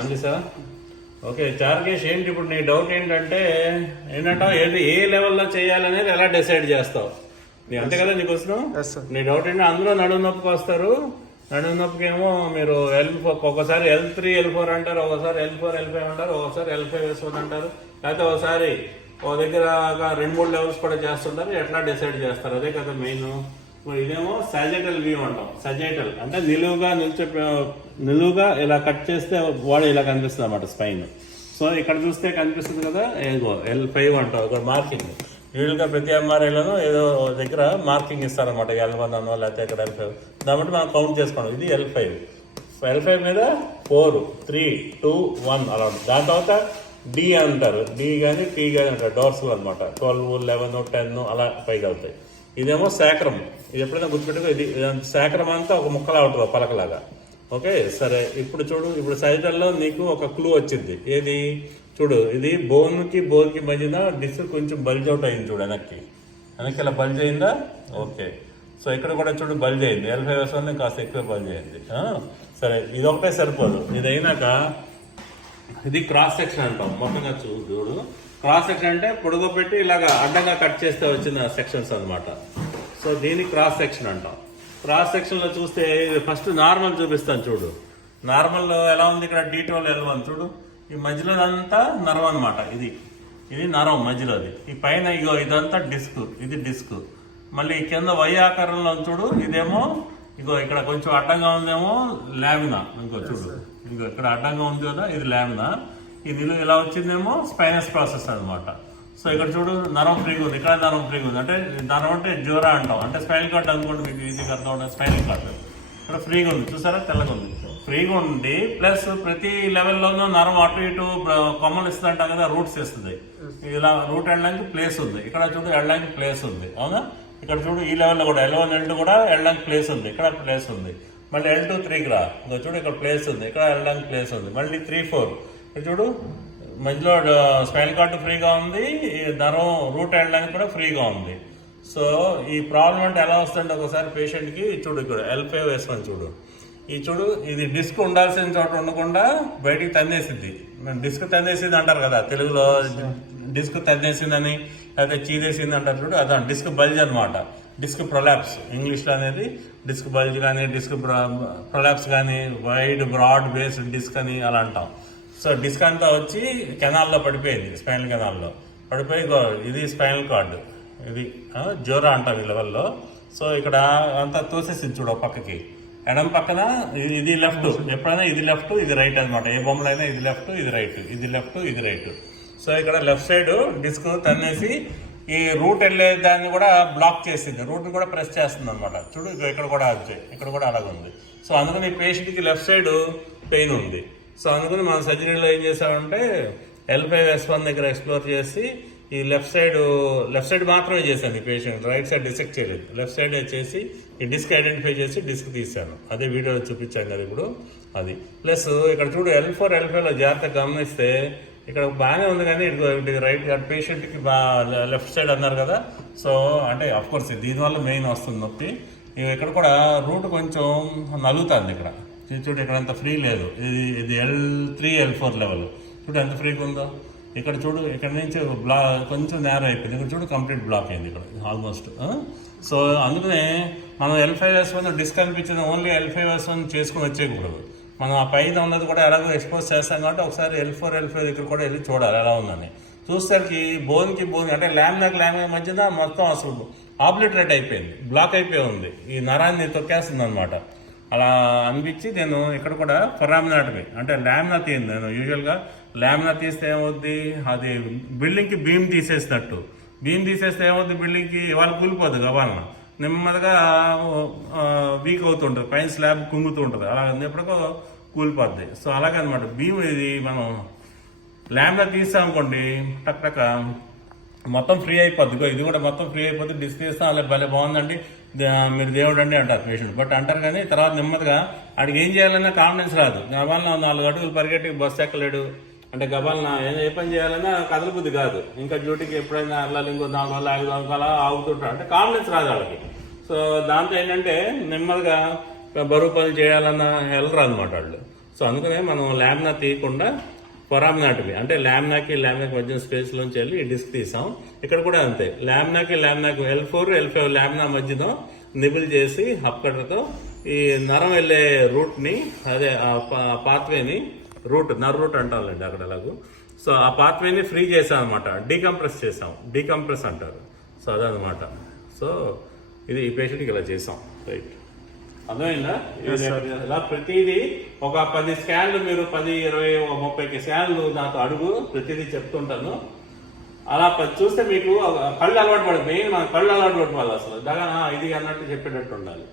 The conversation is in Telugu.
అంది సార్. ఓకే చార్కేష్, ఏంటి ఇప్పుడు నీ డౌట్ ఏంటంటే ఏది ఏ లెవెల్లో చేయాలనేది ఎలా డిసైడ్ చేస్తావు? నీ అంతే కదా నీకు వస్తున్నావు. నీ డౌట్ ఏంటంటే అందరూ నడుము నొప్పికి వస్తారు. నడుము నొప్పికి ఏమో మీరు ఒకసారి L3 L4 అంటారు, ఒకసారి L4 L5 అంటారు, ఒకసారి L5 S1 అంటారు, లేకపోతే ఒకసారి ఒక దగ్గర 2-3 లెవెల్స్ కూడా చేస్తుంటారు. ఎట్లా డిసైడ్ చేస్తారు? అదే కదా మెయిన్. ఇదేమో సజైటల్ వ్యూ అంటాం. సజైటల్ అంటే నిలువుగా ఇలా కట్ చేస్తే బాడీ ఇలా కనిపిస్తుంది అన్నమాట, స్పైన్. సో ఇక్కడ చూస్తే కనిపిస్తుంది కదా, ఏగో L5 అంటాం. ఇక్కడ మార్కింగ్ యూజువల్గా ప్రతి MRIలోనూ ఏదో దగ్గర మార్కింగ్ ఇస్తారనమాట, L1 అనో లేకపోతే ఇక్కడ L5. దాన్ని మనం కౌంట్ చేసుకోండి. ఇది L5 మీద 4, 3, 2, 1 అలా ఉంటుంది. దాని తర్వాత D అంటారు, D కానీ T కానీ అంటారు, డోర్సల్ అనమాట. 12, 11, 10 అలా పైకి అవుతాయి. ఇదేమో శాక్రం. ఇది ఎప్పుడైనా గుర్తుపెట్టుకో, ఇది శాక్రం అంతా ఒక ముక్కలా ఉంటుంది, పలకలాగా. ఓకే సరే, ఇప్పుడు చూడు, ఇప్పుడు సైజల్లో నీకు ఒక క్లూ వచ్చింది. ఏది చూడు, ఇది బోన్కి మధ్యన డిస్క్ కొంచెం బల్జ్ అవుట్ అయింది చూడు, వెనక్కి ఇలా బల్జ్ అయిందా? ఓకే, సో ఇక్కడ కూడా చూడు బల్జ్ అయింది. L5 S1 కాస్త ఎక్కువ బల్జ్ అయింది. సరే, ఇది ఒకటే సరిపోదు. ఇది అయినాక ఇది క్రాస్ సెక్షన్ అంటాం. మొత్తంగా చూడు, క్రాస్ సెక్షన్ అంటే పొడుగు పెట్టి ఇలాగా అడ్డంగా కట్ చేస్తే వచ్చిన సెక్షన్స్ అనమాట. సో దీన్ని క్రాస్ సెక్షన్ అంటాం. క్రాస్ సెక్షన్లో చూస్తే ఫస్ట్ నార్మల్ చూపిస్తాను చూడు. నార్మల్లో ఎలా ఉంది? ఇక్కడ D12 L1 చూడు, ఈ మధ్యలో అంతా నరం అనమాట. ఇది నరం మధ్యలోది. ఈ పైన ఇగో ఇదంతా డిస్క్, ఇది డిస్క్. మళ్ళీ కింద Y ఆకారంలో చూడు, ఇదేమో ఇగో ఇక్కడ కొంచెం అడ్డంగా ఉందేమో లామినా. ఇంకో చూడు, ఇంకో ఇక్కడ అడ్డంగా ఉంది కదా, ఇది లామినా. ఇది ఇలా వచ్చిందేమో స్పైనస్ ప్రాసెస్ అనమాట. సో ఇక్కడ చూడు, నరం ఫ్రీగా ఉంది, ఇక్కడ నరం ఫ్రీగా ఉంది. అంటే నరం అంటే జ్వరా అంటాం, అంటే స్పైనల్ కార్డ్ అనుకోండి, మీకు ఈజీగా అర్థం ఉంటుంది. స్పైనల్ కార్డ్ ఇక్కడ ఫ్రీగా ఉంది, చూసారా, తెల్లగా ఉంది. ఫ్రీగా ఉండి ప్లస్ ప్రతి లెవెల్లోనూ నరం అటు ఇటు కొమ్మలు ఇస్తుంది అంటాం కదా, రూట్స్ ఇస్తుంది. ఇలా రూట్ వెళ్ళడానికి ప్లేస్ ఉంది. ఇక్కడ చూడు, వెళ్ళడానికి ప్లేస్ ఉంది, అవునా? ఇక్కడ చూడు, ఈ లెవెల్లో కూడా L1 L2 కూడా వెళ్ళడానికి ప్లేస్ ఉంది, ఇక్కడ ప్లేస్ ఉంది. మళ్ళీ L2 3కి రా, ఇంకా చూడు, ఇక్కడ ప్లేస్ ఉంది, ఇక్కడ వెళ్ళడానికి ప్లేస్ ఉంది. మళ్ళీ 3, 4 ఇక్కడ చూడు, మధ్యలో స్పైనల్ కార్డ్ ఫ్రీగా ఉంది, నరం రూట్ వెళ్ళడానికి కూడా ఫ్రీగా ఉంది. సో ఈ ప్రాబ్లం అంటే ఎలా వస్తుందంటే ఒకసారి పేషెంట్కి చూడు, ఇక్కడ L5 S1 చూడు, ఈ చూడు, ఇది డిస్క్ ఉండాల్సిన చోట ఉండకుండా బయటికి తన్నేసింది. డిస్క్ తన్నేసింది అంటారు కదా తెలుగులో, డిస్క్ తన్నేసిందని లేకపోతే చీదేసింది అంటారు చూడు, అదే డిస్క్ బల్జ్ అనమాట. డిస్క్ ప్రొలాప్స్ ఇంగ్లీష్లో అనేది. డిస్క్ బల్జ్ కానీ డిస్క్ ప్రొలాప్స్ కానీ వైడ్ బ్రాడ్ బేస్డ్ డిస్క్ అని అలా అంటాం. సో డిస్క్ అంతా వచ్చి కెనాల్లో పడిపోయింది, స్పైనల్ కెనాల్లో పడిపోయి ఇది స్పైనల్ కార్డు, ఇది జ్వరా అంటాం ఈ లెవెల్లో. సో ఇక్కడ అంతా తోసేసింది చూడు పక్కకి. ఎడం పక్కన ఇది లెఫ్ట్, ఎప్పుడైనా ఇది లెఫ్ట్ ఇది రైట్ అనమాట. ఏ బొమ్మలైనా ఇది లెఫ్ట్ ఇది రైట్, ఇది లెఫ్ట్ ఇది రైట్. సో ఇక్కడ లెఫ్ట్ సైడ్ డిస్క్ తన్నేసి ఈ రూట్ వెళ్ళే దాన్ని కూడా బ్లాక్ చేసింది, రూట్ని కూడా ప్రెస్ చేస్తుంది అనమాట. చూడు, ఇక్కడ కూడా వచ్చాయి, ఇక్కడ కూడా అలాగే ఉంది. సో అందుకని ఈ పేషెంట్కి లెఫ్ట్ సైడ్ పెయిన్ ఉంది. సో అందుకని మన సర్జరీలో ఏం చేసామంటే L5 S1 దగ్గర ఎక్స్ప్లోర్ చేసి ఈ లెఫ్ట్ సైడ్ మాత్రమే చేశాను. ఈ పేషెంట్ రైట్ సైడ్ డిసెక్ట్ చేయలేదు, లెఫ్ట్ సైడ్ చేసి ఈ డిస్క్ ఐడెంటిఫై చేసి డిస్క్ తీశాను. అదే వీడియోలో చూపించాను కదా ఇప్పుడు. అది ప్లస్ ఇక్కడ చూడు, L4 L5లో జాగ్రత్తగా గమనిస్తే ఇక్కడ బాగానే ఉంది, కానీ ఇటు రైట్ పేషెంట్కి లెఫ్ట్ సైడ్ అన్నారు కదా. సో అంటే అఫ్కోర్స్ దీనివల్ల మెయిన్ వస్తుంది నొప్పి. ఇక్కడ కూడా రూట్ కొంచెం నలుగుతుంది. ఇక్కడ చూడు, ఇక్కడ అంత ఫ్రీ లేదు. ఇది L3 L4 లెవెల్ చూడు ఎంత ఫ్రీగా ఉందో. ఇక్కడ చూడు, ఇక్కడ నుంచి కొంచెం నేర అయిపోయింది. ఇక్కడ చూడు, కంప్లీట్ బ్లాక్ అయింది ఇక్కడ ఆల్మోస్ట్. సో అందుకనే మనం L5 S1 డిస్క్ అనిపించిన ఓన్లీ L5 S1 చేసుకుని వచ్చేయకూడదు. మనం ఆ పైన ఉన్నది కూడా ఎలాగో ఎక్స్పోజ్ చేస్తాం కాబట్టి ఒకసారి L4 L5 దగ్గర కూడా వెళ్ళి చూడాలి ఎలా ఉందని. చూసేసరికి బోన్కి అంటే ల్యామినాకి మధ్యన మొత్తం అసలు ఆబ్లిటరేట్ అయిపోయింది, బ్లాక్ అయిపోయి ఉంది. ఈ నరాన్ని తొక్కేస్తుంది అనమాట. అలా అనిపించి నేను ఇక్కడ కూడా ఫొరామినాటమీ అంటే లామినా తీయండి. నేను యూజువల్గా లామినా తీస్తే ఏమవుద్ది, అది బిల్డింగ్కి బీమ్ తీసేసినట్టు. బీమ్ తీసేస్తే ఏమవుద్ది, బిల్డింగ్కి ఇవాళ కూలిపోదు గవాలన, నెమ్మదిగా వీక్ అవుతుంటుంది, పైన స్లాబ్ కుంగుతూ ఉంటుంది, అలా ఎప్పటికో కూలిపోద్ది. సో అలాగే అనమాట బీమ్. ఇది మనం లామినా తీసామనుకోండి టక్ టక్ మొత్తం ఫ్రీ అయిపోద్ది. ఇది కూడా మొత్తం ఫ్రీ అయిపోద్ది. డిస్క్ తీస్తాం, అలా భలే బాగుందండి, మీరు దేవుడు అండి అంటారు పేషెంట్. బట్ అంటారు కానీ తర్వాత నెమ్మదిగా ఆడికి ఏం చేయాలన్నా కాన్ఫిడెన్స్ రాదు. గబాలన 4 అడుగులు పరిగెట్టి బస్సు ఎక్కలేడు అంటే, గబాలన ఏ పని చేయాలన్నా కదల బుద్ధి కాదు. ఇంకా డ్యూటీకి ఎప్పుడైనా వెళ్ళాలి, ఇంకో 4 రోజులు 5 రోజులు అలా ఆగుతుంటారు, అంటే కాన్ఫిడెన్స్ రాదు వాళ్ళకి. సో దాంతో ఏంటంటే నెమ్మదిగా బరువు పనులు చేయాలన్నా వెళ్ళరు అనమాట వాళ్ళు. సో అందుకనే మనం ల్యామినా తీయకుండా ఫొరామినాటమీ అంటే ల్యామినాకి మధ్య స్పేస్ లోంచి వెళ్ళి ఈ డిస్క్ తీసాం. ఇక్కడ కూడా అంతే, ల్యామినాకి L4 L5 ల్యామినా మధ్యలో నిబుల్ చేసి హప్ కట్టర్తో ఈ నరం వెళ్ళే రూట్ ని, అదే పాత్వేని నర్ రూట్ అంటారులేండి అక్కడ ఎలాగూ. సో ఆ పాత్వేని ఫ్రీ చేసాం అనమాట, డీకంప్రెస్ చేసాం, డీకంప్రెస్ అంటారు. సో అదనమాట. సో ఇది ఈ పేషెంట్కి ఇలా చేసాం. రైట్, అర్థమైందా? ఇలా ప్రతిదీ ఒక 10 స్కాన్లు మీరు 10, 20, 30 స్కాన్లు నాతో అడుగు, ప్రతిదీ చెప్తుంటాను. అలా చూస్తే మీకు కళ్ళు అలవాటు పడుతుంది. మెయిన్ మన కళ్ళు అలవాటు పడిపోవాలి. అసలు ఇది అన్నట్టు చెప్పేటట్టు ఉండాలి.